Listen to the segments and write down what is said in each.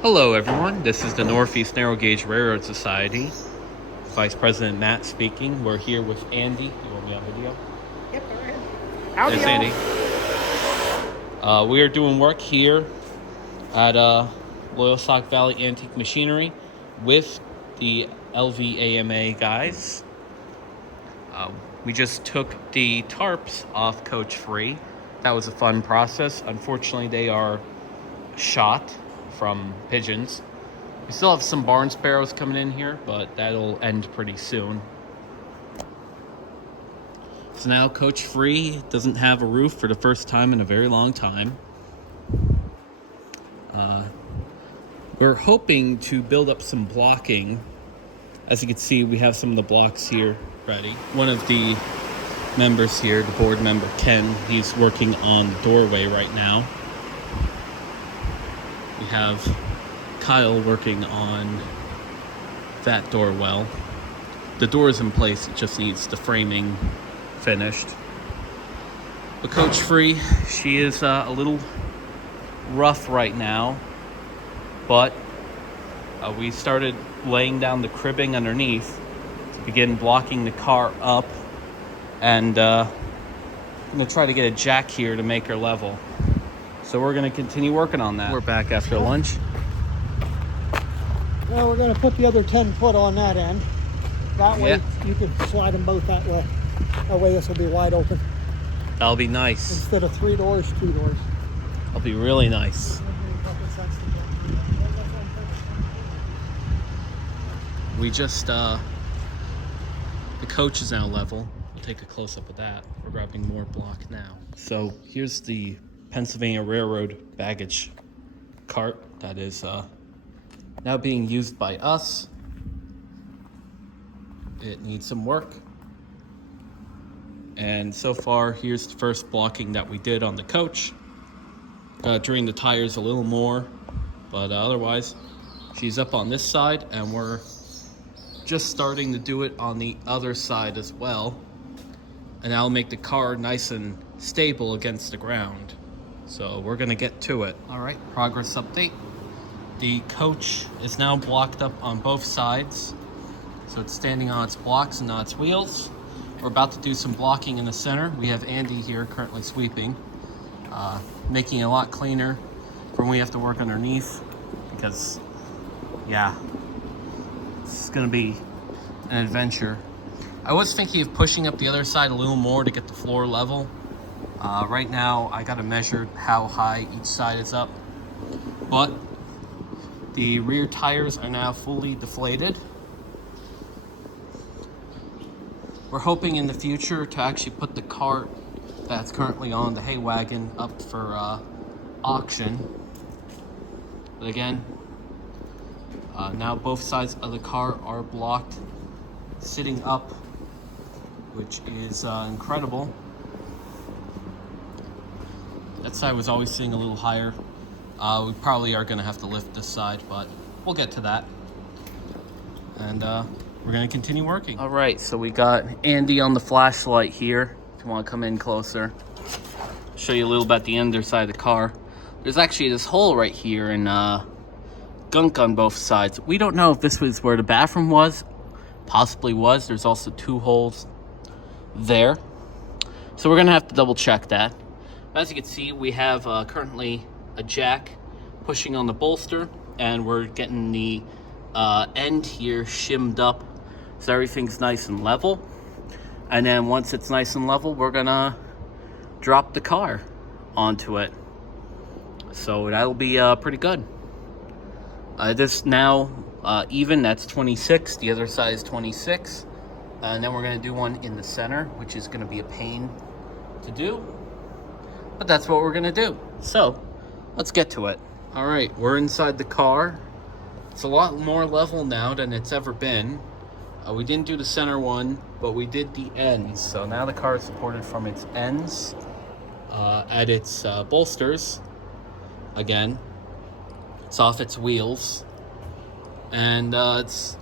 Hello, everyone. This is the Northeast Narrow Gauge Railroad Society. Vice President Matt speaking. We're here with Andy. You want me on video? Yep, go ahead. Howdy, There's Andy. We are doing work here at Loyalsock Valley Antique Machinery with the LVAMA guys. We just took the tarps off Coach Free. That was a fun process. Unfortunately, they are shot from pigeons. We still have some barn sparrows coming in here, but that'll end pretty soon. So now Coach Free doesn't have a roof for the first time in a very long time. We're hoping to build up some blocking. As you can see, we have some of the blocks here ready. One of the members here, the board member Ken, he's working on the doorway right now. We have Kyle working on that door well. The door is in place, it just needs the framing finished. But Coach Free, she is a little rough right now, but we started laying down the cribbing underneath to begin blocking the car up, and I'm going to try to get a jack here to make her level. So we're going to continue working on that. We're back after lunch. Well, we're going to put the other 10 foot on that end. That way you can slide them both that way. That way this will be wide open. That'll be nice. Instead of 3 doors, 2 doors. That'll be really nice. We just, the coach is now level. We'll take a close-up of that. We're grabbing more block now. So here's the Pennsylvania Railroad baggage cart that is now being used by us. It needs some work. And so far, here's the first blocking that we did on the coach. Drain the tires a little more, but otherwise, she's up on this side, and we're just starting to do it on the other side as well. And that'll make the car nice and stable against the ground. So we're gonna get to it. All right, progress update. The coach is now blocked up on both sides. So it's standing on its blocks and not its wheels. We're about to do some blocking in the center. We have Andy here currently sweeping, making it a lot cleaner for when we have to work underneath, because yeah, it's gonna be an adventure. I was thinking of pushing up the other side a little more to get the floor level. Right now, I gotta measure how high each side is up. But the rear tires are now fully deflated. We're hoping in the future to actually put the cart that's currently on the hay wagon up for auction. But again, now both sides of the car are blocked, sitting up, which is incredible. That side was always sitting a little higher. We probably are going to have to lift this side, but we'll get to that. And we're going to continue working. All right, so we got Andy on the flashlight here. If you want to come in closer, show you a little about the underside of the car. There's actually this hole right here and gunk on both sides. We don't know if this was where the bathroom was. Possibly was. There's also 2 holes there. So we're going to have to double check that. As you can see, we have currently a jack pushing on the bolster, and we're getting the end here shimmed up so everything's nice and level. And then once it's nice and level, we're gonna drop the car onto it. So that'll be pretty good. This now even, that's 26, the other side is 26. And then we're gonna do one in the center, which is gonna be a pain to do. But that's what we're gonna do. So let's get to it. All right, we're inside the car. It's a lot more level now than it's ever been. We didn't do the center one, but we did the ends. So now the car is supported from its ends at its bolsters. Again, it's off its wheels. And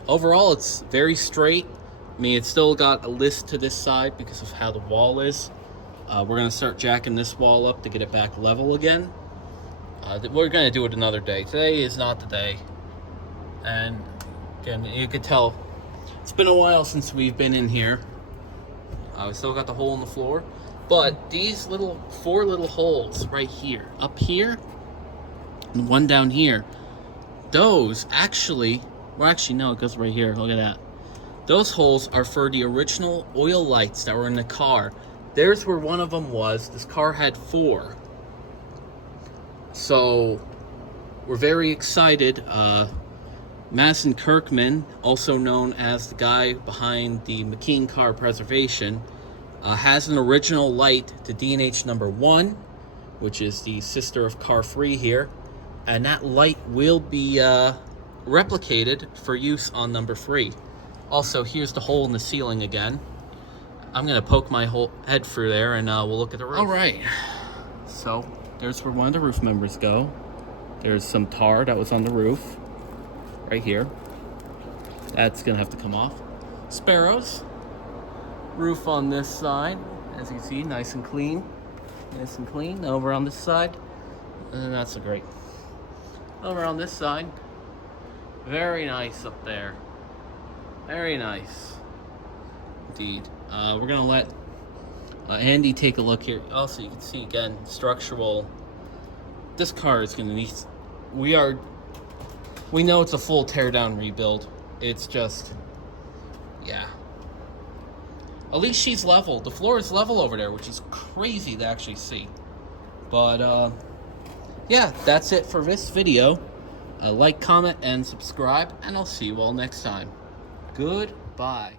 overall, it's very straight. I mean, it's still got a list to this side because of how the wall is. We're gonna start jacking this wall up to get it back level again. We're going to do it another day. Today is not the day. And again, you could tell it's been a while since we've been in here. We still got the hole in the floor. But these four little holes right here, up here, and one down here, those actually, well, actually, no, it goes right here. Look at that. Those holes are for the original oil lights that were in the car. There's where one of them was. This car had 4. So we're very excited. Madison Kirkman, also known as the guy behind the McKean Car Preservation, has an original light to D&H number 1, which is the sister of car 3 here. And that light will be replicated for use on number 3. Also, here's the hole in the ceiling again. I'm going to poke my head through there and we'll look at the roof. All right. So there's where one of the roof members go. There's some tar that was on the roof right here. That's going to have to come off. Sparrows. Roof on this side. As you can see, nice and clean. Nice and clean. Over on this side. And not so great. Over on this side. Very nice up there. Very nice. Indeed. We're going to let Andy take a look here. Also, you can see again, structural. This car is going to need... We know it's a full teardown rebuild. It's just... Yeah. At least she's level. The floor is level over there, which is crazy to actually see. But, yeah, that's it for this video. Like, comment, and subscribe, and I'll see you all next time. Goodbye.